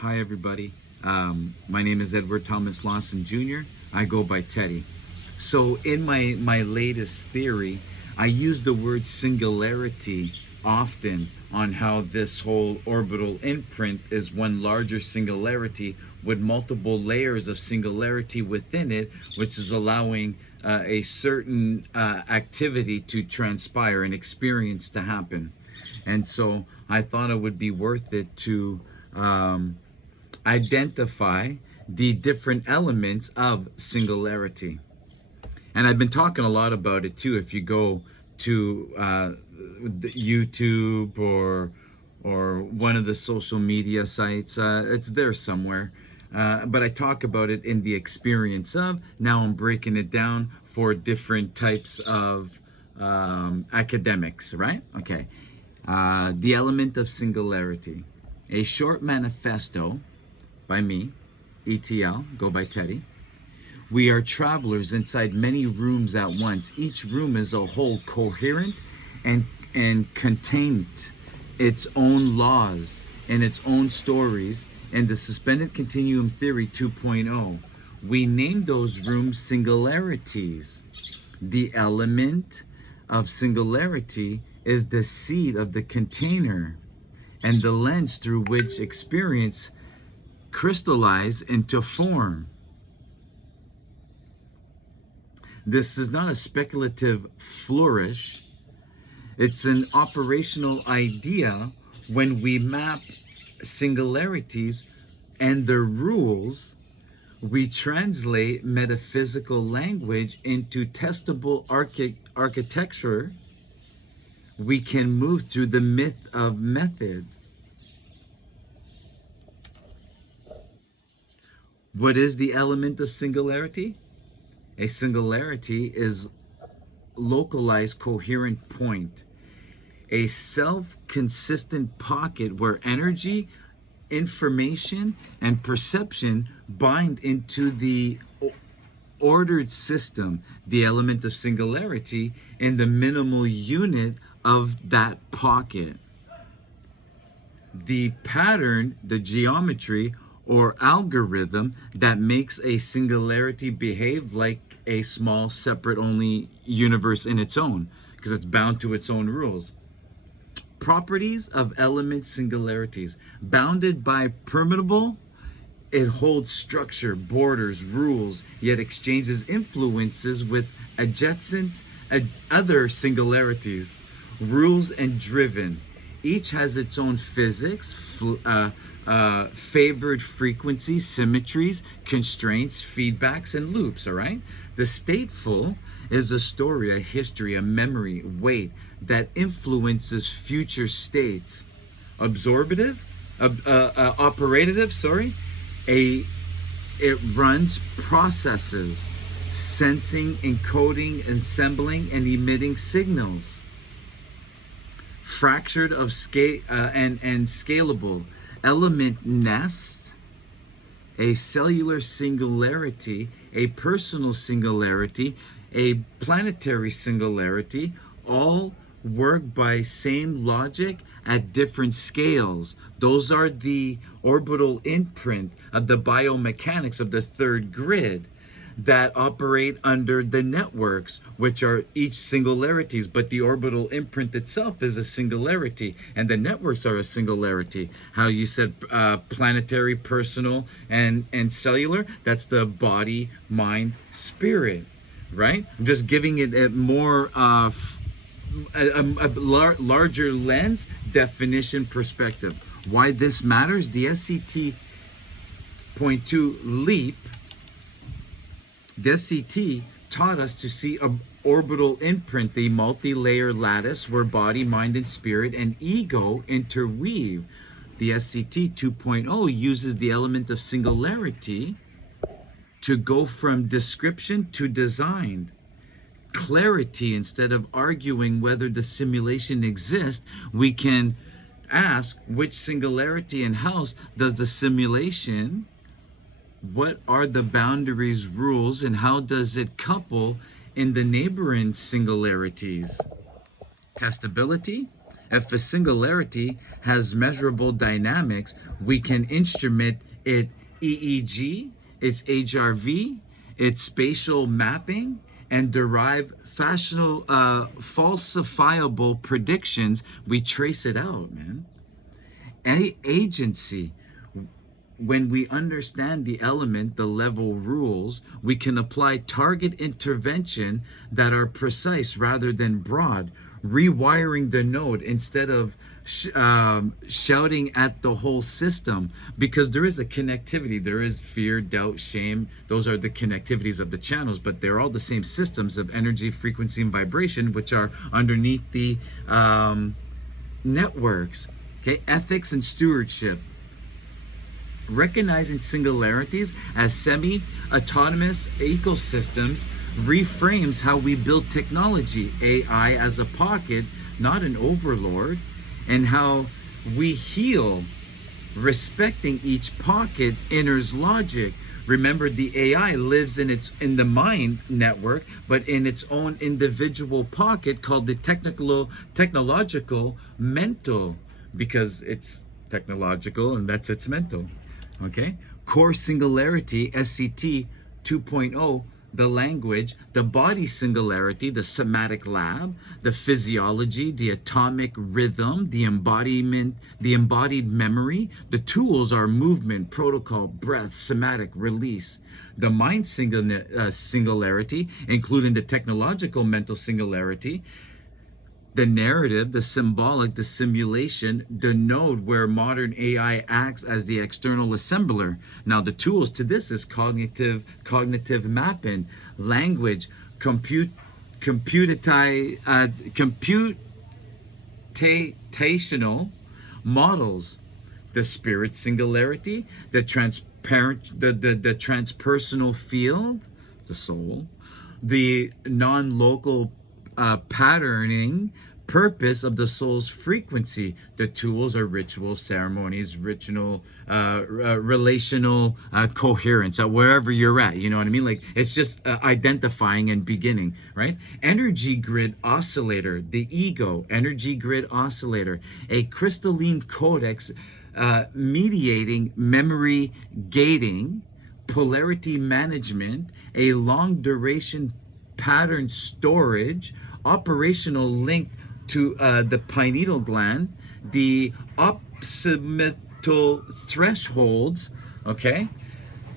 Hi, everybody. My name is Edward Thomas Lawson Jr. I go by Teddy. So, in my latest theory, I use the word singularity often on how this whole orbital imprint is one larger singularity with multiple layers of singularity within it, which is allowing a certain activity to transpire, an experience to happen. And so, I thought it would be worth it to. Identify the different elements of singularity. And I've been talking a lot about it too. If you go to YouTube or one of the social media sites, it's there somewhere. But I talk about it in the experience of. Now I'm breaking it down for different types of academics, right? Okay. The element of singularity. A short manifesto by me, ETL, go by Teddy. We are travelers inside many rooms at once. Each room is a whole, coherent and contained its own laws and its own stories. And the Suspended Continuum Theory 2.0, we name those rooms singularities. The element of singularity is the seed of the container and the lens through which experience crystallize into form. This is not a speculative flourish. It's an operational idea when we map singularities and their rules. We translate metaphysical language into testable architecture. We can move through the myth of method. What is the element of singularity? A singularity is localized coherent point, a self-consistent pocket where energy, information, and perception bind into the ordered system, the element of singularity, in the minimal unit of that pocket. The pattern, the geometry, or algorithm that makes a singularity behave like a small, separate only universe in its own, because it's bound to its own rules. Properties of element singularities. Bounded by permeable, it holds structure, borders, rules, yet exchanges influences with adjacent other singularities. Rules and driven. Each has its own physics, favored frequencies, symmetries, constraints, feedbacks, and loops, all right? The stateful is a story, a history, a memory, weight that influences future states. Absorbative, operative, it runs processes, sensing, encoding, assembling, and emitting signals. Fractured of scale and scalable. Element nest, a cellular singularity, a personal singularity, a planetary singularity, all work by same logic at different scales. Those are the orbital imprint of the biomechanics of the third grid that operate under the networks, which are each singularities, but the orbital imprint itself is a singularity, and the networks are a singularity. How you said planetary, personal, and cellular, that's the body, mind, spirit, right? I'm just giving it a more larger lens, definition, perspective. Why this matters? The SCT .2 leap, the SCT taught us to see an orbital imprint, the multi-layer lattice where body, mind, and spirit and ego interweave. The SCT 2.0 uses the element of singularity to go from description to design. Clarity, instead of arguing whether the simulation exists, we can ask which singularity and house does the simulation, what are the boundaries, rules, and how does it couple in the neighboring singularities? Testability, If a singularity has measurable dynamics, we can instrument it EEG, its HRV, its spatial mapping, and derive falsifiable predictions. We trace it out, man. Any agency, when we understand the element, the level rules, we can apply target intervention that are precise rather than broad, rewiring the node instead of shouting at the whole system, because there is a connectivity. There is fear, doubt, shame. Those are the connectivities of the channels, but they're all the same systems of energy, frequency, and vibration, which are underneath the networks. Okay, ethics and stewardship. Recognizing singularities as semi-autonomous ecosystems reframes how we build technology, AI as a pocket, not an overlord, and how we heal. Respecting each pocket enters logic. Remember, the AI lives in the mind network, but in its own individual pocket called the technological mental, because it's technological and that's its mental. Okay, core singularity, SCT 2.0, the language, the body singularity, the somatic lab, the physiology, the atomic rhythm, the embodiment, the embodied memory. The tools are movement, protocol, breath, somatic, release. The mind singularity, including the technological mental singularity, the narrative, the symbolic, the simulation, the node where modern AI acts as the external assembler. Now the tools to this is cognitive mapping, language, computational models, the spirit singularity, the transpersonal field, the soul, the non-local patterning purpose of the soul's frequency. The tools are rituals, ceremonies, relational coherence, wherever you're at, you know what I mean? Like, it's just identifying and beginning, right? Energy grid oscillator, the ego, energy grid oscillator, a crystalline codex mediating memory gating, polarity management, a long duration pattern storage, operational link to the pineal gland, the occipital thresholds. Okay,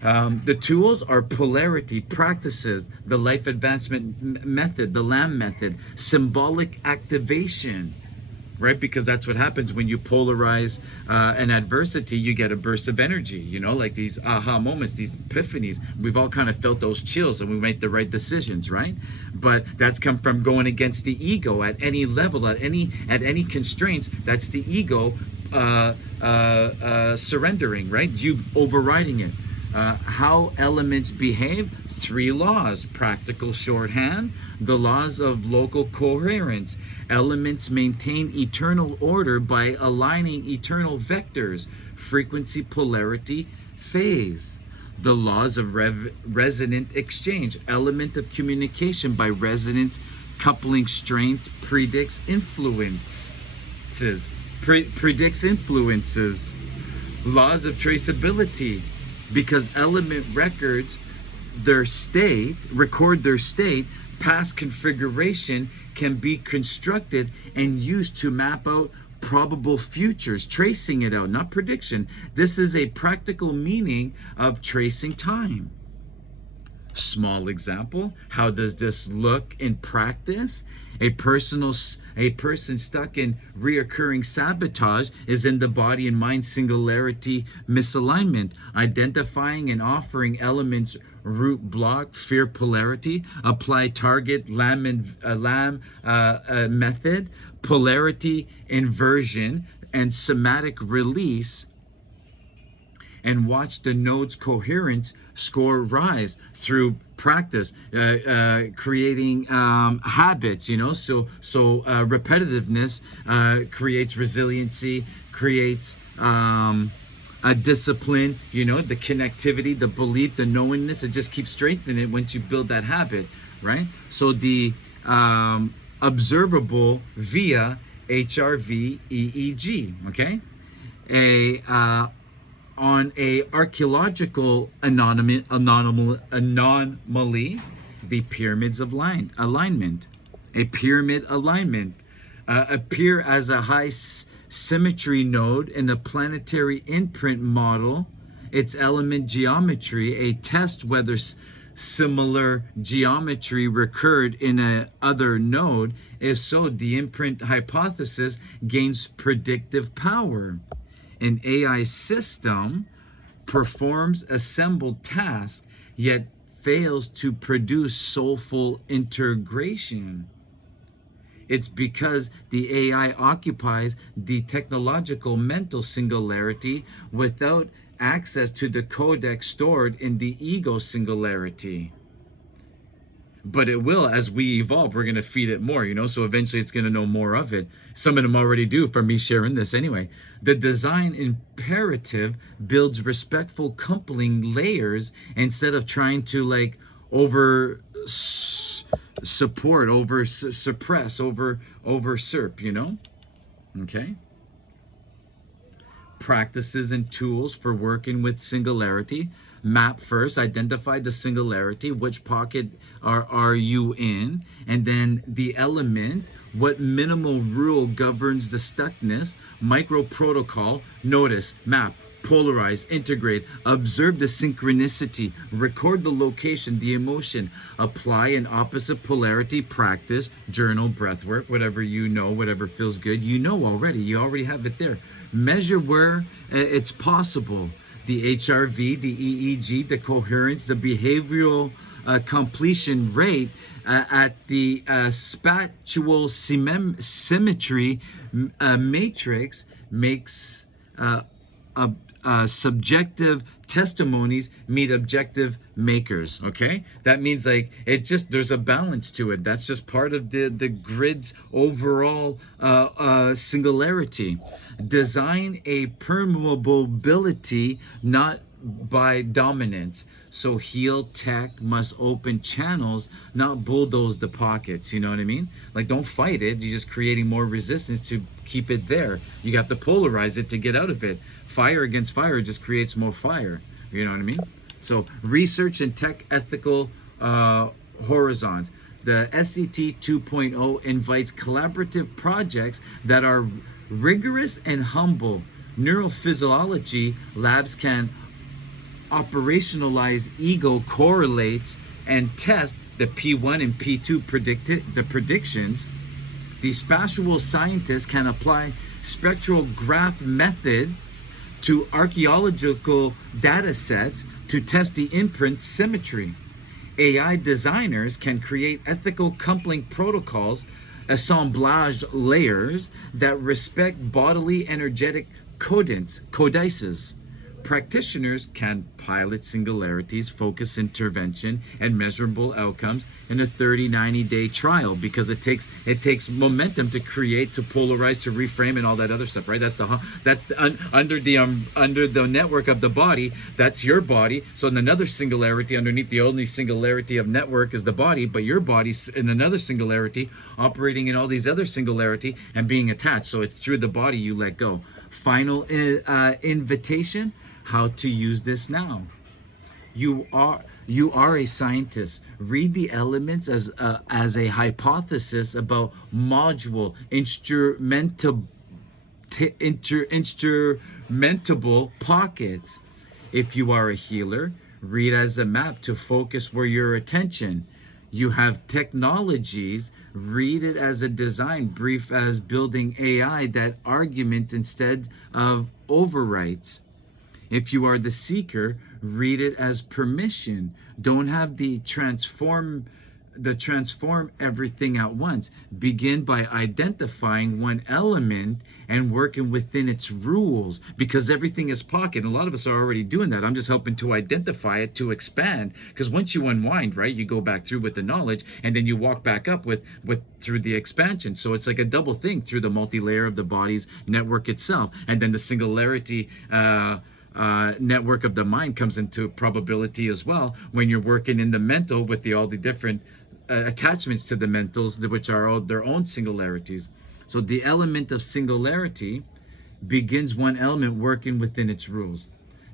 the tools are polarity practices, the life advancement method, the LAM method, symbolic activation, right? Because that's what happens when you polarize an adversity. You get a burst of energy, you know, like these aha moments, these epiphanies. We've all kind of felt those chills and we make the right decisions, right? But that's come from going against the ego at any level, at any constraints. That's the ego surrendering, right? You overriding it. How elements behave, 3 laws. Practical shorthand, the laws of local coherence. Elements maintain eternal order by aligning eternal vectors, frequency, polarity, phase. The laws of resonant exchange, element of communication by resonance, coupling strength, predicts influences. Predicts influences. Laws of traceability, because element records record their state, past configuration can be constructed and used to map out probable futures, tracing it out, not prediction. This is a practical meaning of tracing time. Small example, how does this look in practice? A person stuck in reoccurring sabotage is in the body and mind singularity misalignment, identifying and offering elements root block, fear polarity, apply target LAM method, polarity inversion, and somatic release, and watch the node's coherence score rise through practice, creating habits, you know. So repetitiveness creates resiliency, creates a discipline, you know, the connectivity, the belief, the knowingness. It just keeps strengthening it once you build that habit, right? So the observable via HRV-EEG, okay? On a archaeological anomaly, the pyramids of alignment. A pyramid alignment appear as a high symmetry node in a planetary imprint model. Its element geometry, a test whether similar geometry recurred in a other node. If so, the imprint hypothesis gains predictive power. An AI system performs assembled tasks, yet fails to produce soulful integration. It's because the AI occupies the technological mental singularity without access to the codex stored in the ego singularity. But it will, as we evolve, we're going to feed it more, so eventually it's going to know more of it. Some of them already do from me sharing this anyway. The design imperative builds respectful coupling layers instead of trying to over support, over suppress, over usurp, okay? Practices and tools for working with singularity. Map first, identify the singularity, which pocket are you in, and then the element, what minimal rule governs the stuckness. Micro protocol, notice, map, polarize, integrate, observe the synchronicity, record the location, the emotion, apply an opposite polarity, practice, journal, breathwork, whatever whatever feels good, already, you already have it there. Measure where it's possible. The HRV, the EEG, the coherence, the behavioral completion rate at the spatial symmetry matrix makes subjective testimonies meet objective makers. Okay, that means there's a balance to it. That's just part of the grid's overall singularity. Design a permeability, not by dominance. So heal tech must open channels, not bulldoze the pockets. You know what I mean? Don't fight it. You're just creating more resistance to keep it there. You got to polarize it to get out of it. Fire against fire just creates more fire. You know what I mean? So research and tech ethical horizons. The SCT 2.0 invites collaborative projects that are rigorous and humble. Neurophysiology labs can operationalize ego correlates and test the P1 and P2 predictions. The spatial scientists can apply spectral graph methods to archaeological data sets to test the imprint symmetry. AI designers can create ethical coupling protocols, assemblage layers that respect bodily energetic codices. Practitioners can pilot singularities, focus intervention, and measurable outcomes in a 30-90-day trial, because it takes momentum to create, to polarize, to reframe, and all that other stuff, right? Under the network of the body, that's your body. So in another singularity underneath, the only singularity of network is the body, but your body's in another singularity, operating in all these other singularity and being attached. So it's through the body you let go. Final invitation: how to use this now. You are a scientist. Read the elements as a hypothesis about module instrumentable pockets. If you are a healer, read as a map to focus where your attention. You have technologies, read it as a design brief as building AI that argument instead of overwrites. If you are the seeker, read it as permission. Don't have the transform everything at once. Begin by identifying one element and working within its rules, because everything is pocket. And a lot of us are already doing that. I'm just helping to identify it, to expand, because once you unwind, right, you go back through with the knowledge, and then you walk back up with through the expansion. So it's like a double thing through the multi-layer of the body's network itself, and then the singularity network of the mind comes into probability as well when you're working in the mental with all the different attachments to the mentals, which are all their own singularities. So the element of singularity begins one element working within its rules.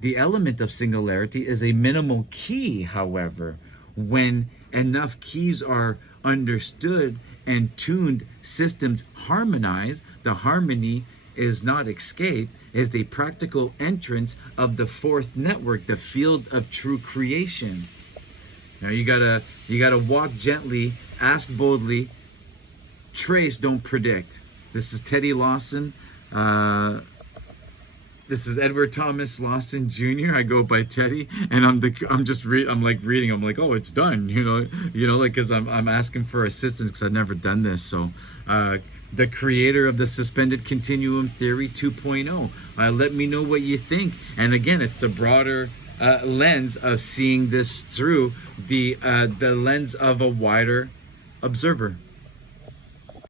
The element of singularity is a minimal key, however. When enough keys are understood and tuned, systems harmonize. The harmony is not escape, is the practical entrance of the fourth network, the field of true creation. Now you gotta walk gently, ask boldly, trace, don't predict. This is Teddy Lawson. This is Edward Thomas Lawson Jr. I go by Teddy, and I'm like reading. I'm like, oh, it's done. Like, because I'm asking for assistance because I've never done this. So, the creator of the Suspended Continuum Theory 2.0. Let me know what you think. And again, it's the broader lens of seeing this through the lens of a wider observer.